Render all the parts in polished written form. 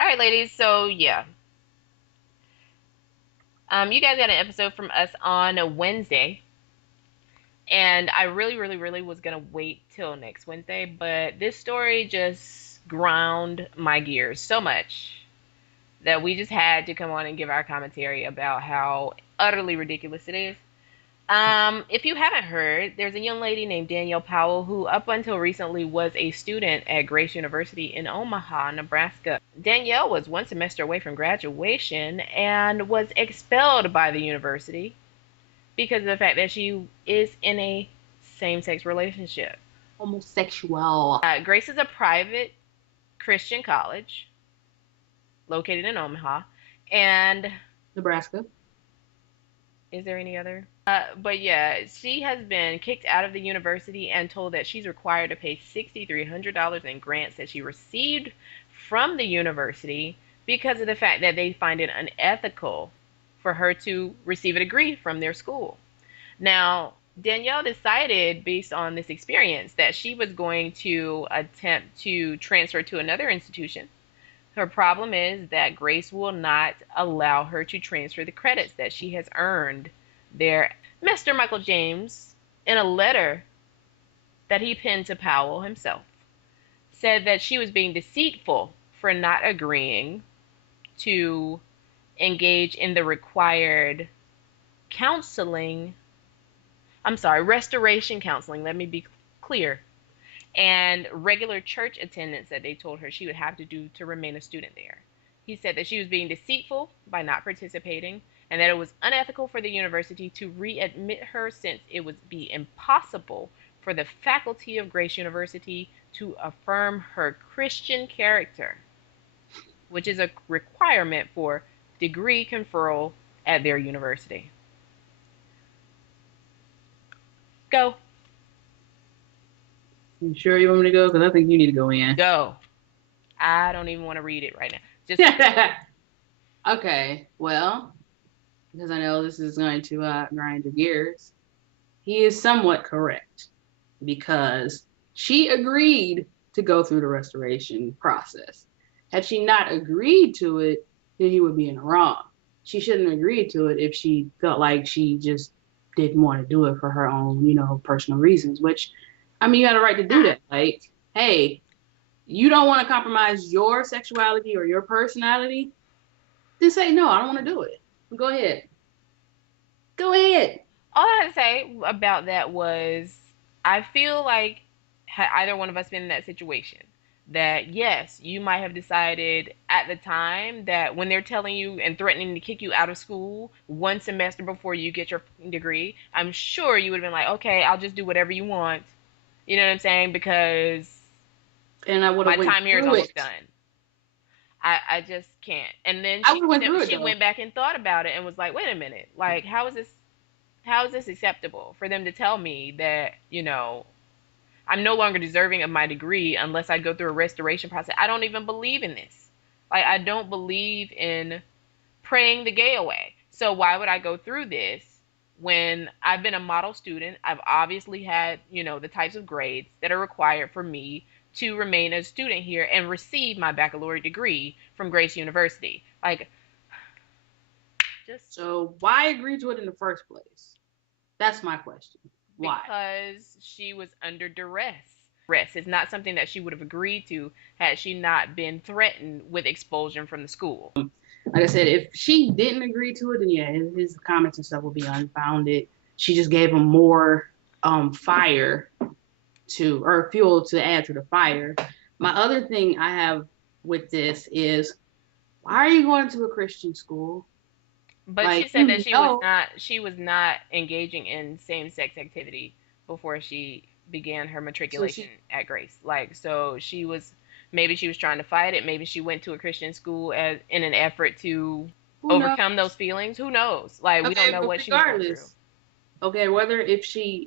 All right, ladies. So yeah, you guys got an episode from us on a Wednesday, and I really, really, really was gonna wait till next Wednesday, but this story just ground my gears so much that we just had to come on and give our commentary about how utterly ridiculous it is. If you haven't heard, there's a young lady named Danielle Powell who, up until recently, was a student at Grace University in Omaha, Nebraska. Danielle was one semester away from graduation and was expelled by the university because of the fact that she is in a same sex relationship. Homosexual. Grace is a private Christian college located in Omaha. And Nebraska. is there any other? But yeah, she has been kicked out of the university and told that she's required to pay $6,300 in grants that she received from the university because of the fact that they find it unethical for her to receive a degree from their school. Now, Danielle decided, based on this experience, that she was going to attempt to transfer to another institution. Her problem is that Grace will not allow her to transfer the credits that she has earned there. Mr. Michael James, in a letter that he penned to Powell himself, said that she was being deceitful for not agreeing to engage in the required counseling. I'm sorry, restoration counseling. Let me be clear. And regular church attendance that they told her she would have to do to remain a student there. He said that she was being deceitful by not participating and that it was unethical for the university to readmit her since it would be impossible for the faculty of Grace University to affirm her Christian character, which is a requirement for degree conferral at their university. Go. You sure you want me to go? Because I think you need to go in. Go. I don't even want to read it right now. Just okay. Well, because I know this is going to grind your gears, he is somewhat correct because she agreed to go through the restoration process. Had she not agreed to it, then he would be in the wrong. She shouldn't have agreed to it if she felt like she just didn't want to do it for her own, personal reasons, which, I mean, you got a right to do that. Like, hey, you don't want to compromise your sexuality or your personality, then say, no, I don't want to do it. Go ahead. Go ahead. all I had to say about that was I feel like had either one of us been in that situation, that yes, you might have decided at the time that when they're telling you and threatening to kick you out of school one semester before you get your degree, I'm sure you would have been like, okay, I'll just do whatever you want. You know what I'm saying? Because And I would my have went time here is through almost it. done. I just can't. And then I would have went through it she though. went back and thought about it and was like, wait a minute, like how is this acceptable for them to tell me that, I'm no longer deserving of my degree unless I go through a restoration process? I don't even believe in this. Like, I don't believe in praying the gay away. So why would I go through this when I've been a model student? I've obviously had, the types of grades that are required for me to remain a student here and receive my baccalaureate degree from Grace University. Like, just So why agree to it in the first place? That's my question. Why? because she was under duress. It's not something that she would have agreed to had she not been threatened with expulsion from the school. Like I said, if she didn't agree to it, then yeah, his comments and stuff will be unfounded. She just gave him more fire or fuel to add to the fire. My other thing I have with this is, why are you going to a Christian school? But she Like, said that she was not engaging in same-sex activity before she began her so matriculation she, at Grace. Like, so maybe she was trying to fight it. Maybe she went to a Christian school in an effort to who knows? overcome those feelings. Who knows? Like, we don't Okay, know but what she was going through. regardless,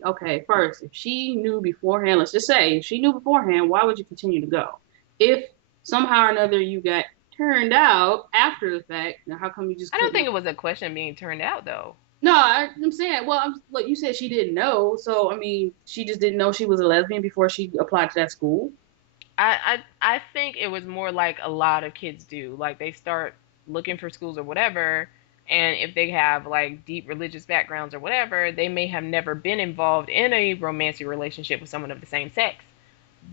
okay, first, if she knew beforehand, let's just say, if she knew beforehand, why would you continue to go? If somehow or another you got turned out after the fact, now how come you just I don't couldn't? think it was a question of being turned out, though. No, I'm saying, well, like you said, she didn't know, so I mean, she just didn't know she was a lesbian before she applied to that school. I think it was more like a lot of kids do. Like they start looking for schools or whatever, and if they have like deep religious backgrounds or whatever, they may have never been involved in a romantic relationship with someone of the same sex.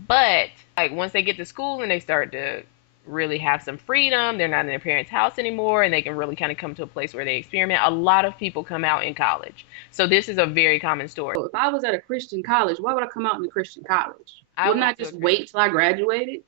But like once they get to school and they start to really have some freedom, they're not in their parents' house anymore, and they can really kind of come to a place where they experiment. A lot of people come out in college. So this is a very common story. So if I was at a Christian college, why would I come out in a Christian college? I Wouldn't I went to a just wait till I graduated?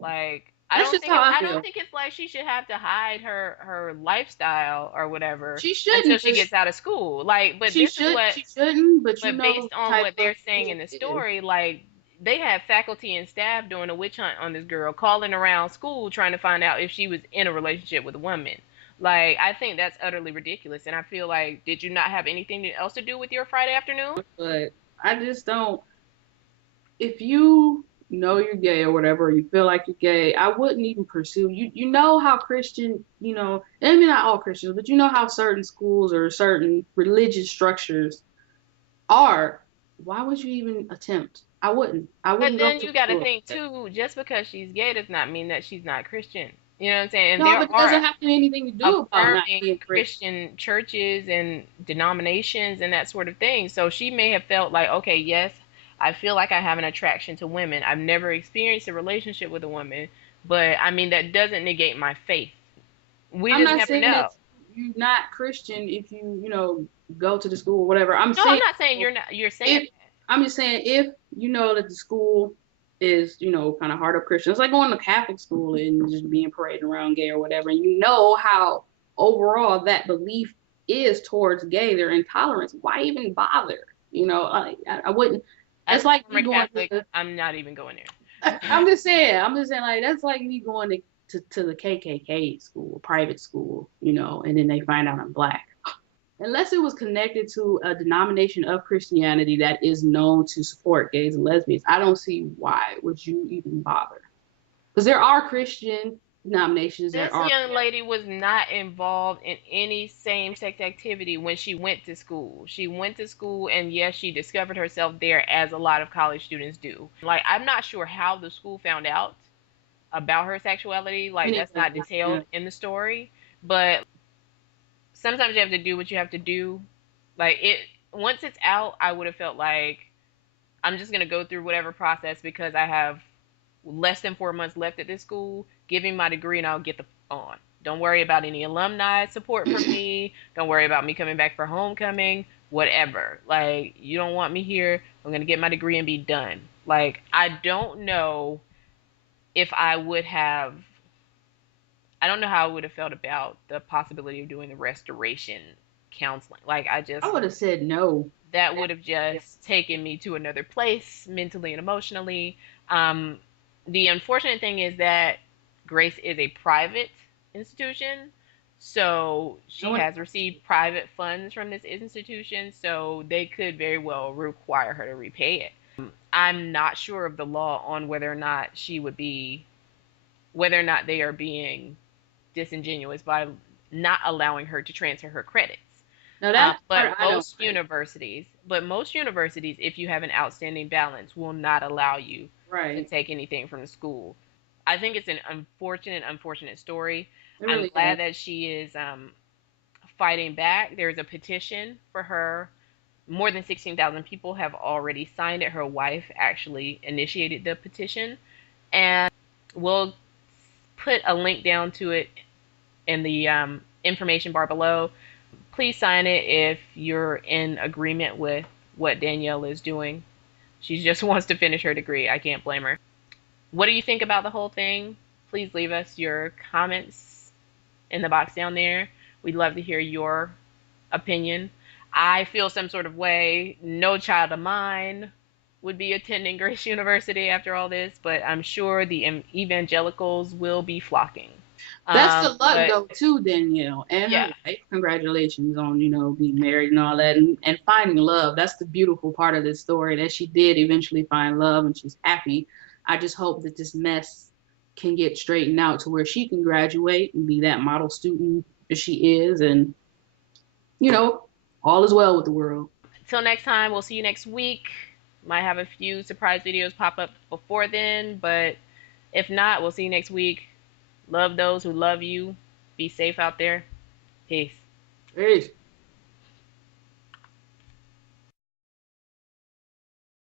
like That's just how I I don't feel. think it's like she should have to hide her lifestyle or whatever She until shouldn't, she because gets out of school. Like, but she this is should. what She shouldn't. But you but know based the on type what of they're saying kid in the it is. story, like they had faculty and staff doing a witch hunt on this girl, calling around school trying to find out if she was in a relationship with a woman. Like, I think that's utterly ridiculous. And I feel like, did you not have anything else to do with your Friday afternoon? But I just don't. If you know you're gay or whatever, or you feel like you're gay, I wouldn't even pursue you. You know how Christian, maybe not all Christians, but you know how certain schools or certain religious structures are. Why would you even attempt? I wouldn't. I But wouldn't go then to you got to school like think that. too, just because she's gay does not mean that she's not Christian. You know what I'm saying? And No, there but it are doesn't have to be anything to do about not affirming being Christian. Christian churches and denominations and that sort of thing. So she may have felt like, okay, yes, I feel like I have an attraction to women. I've never experienced a relationship with a woman, but I mean, that doesn't negate my faith. We I'm just not never saying know. that you're not Christian if go to the school or whatever. I'm No, I'm saying not saying you're not, you're saying if I'm just saying if you know that the school is, kind of hard up Christian. It's like going to Catholic school and just being paraded around gay or whatever. And you know how overall that belief is towards gay, their intolerance. Why even bother? I wouldn't. as It's a like me former going Catholic, to. I'm not even going there. I'm just saying, like that's like me going to the KKK school, private school, and then they find out I'm black. Unless it was connected to a denomination of Christianity that is known to support gays and lesbians, I don't see why would you even bother. Because there are Christian denominations that This are. young lady was not involved in any same-sex activity when she went to school. She went to school, and yes, she discovered herself there, as a lot of college students do. Like, I'm not sure how the school found out about her sexuality. Like, that's not Yeah. detailed in the story. But sometimes you have to do what you have to do. Like, once it's out, I would have felt like I'm just gonna go through whatever process because I have less than 4 months left at this school. Give me my degree and I'll get the on. Don't worry about any alumni support from me. Don't worry about me coming back for homecoming. Whatever. Like, you don't want me here. I'm gonna get my degree and be done. Like, I don't know if I would have. I don't know how I would have felt about the possibility of doing the restoration counseling. Like, I I just would have said no. that would have just taken me to another place mentally and emotionally. Um, the unfortunate thing is that Grace is a private institution, so No she one. has received private funds from this institution, so they could very well require her to repay it. I'm not sure of the law on whether or not they are being disingenuous by not allowing her to transfer her credits. No, that But part I don't most like. universities, if you have an outstanding balance, will not allow you to Right. take anything from the school. I think it's an unfortunate story. It I'm really glad is. that she is fighting back. There's a petition for her. More than 16,000 people have already signed it. Her wife actually initiated the petition. And we'll put a link down to it in the information bar below. Please sign it if you're in agreement with what Danielle is doing. She just wants to finish her degree. I can't blame her. What do you think about the whole thing? Please leave us your comments in the box down there. We'd love to hear your opinion. I feel some sort of way. No child of mine would be attending Grace University after all this, but I'm sure the evangelicals will be flocking. Best of luck But though to Danielle and yeah, her wife. Congratulations on, being married and all that, and finding love. That's the beautiful part of this story, that she did eventually find love and she's happy. I just hope that this mess can get straightened out to where she can graduate and be that model student that she is, and you know, all is well with the world. until next time, we'll see you next week. Might have a few surprise videos pop up before then, but if not, we'll see you next week. Love those who love you. Be safe out there. Peace. Peace.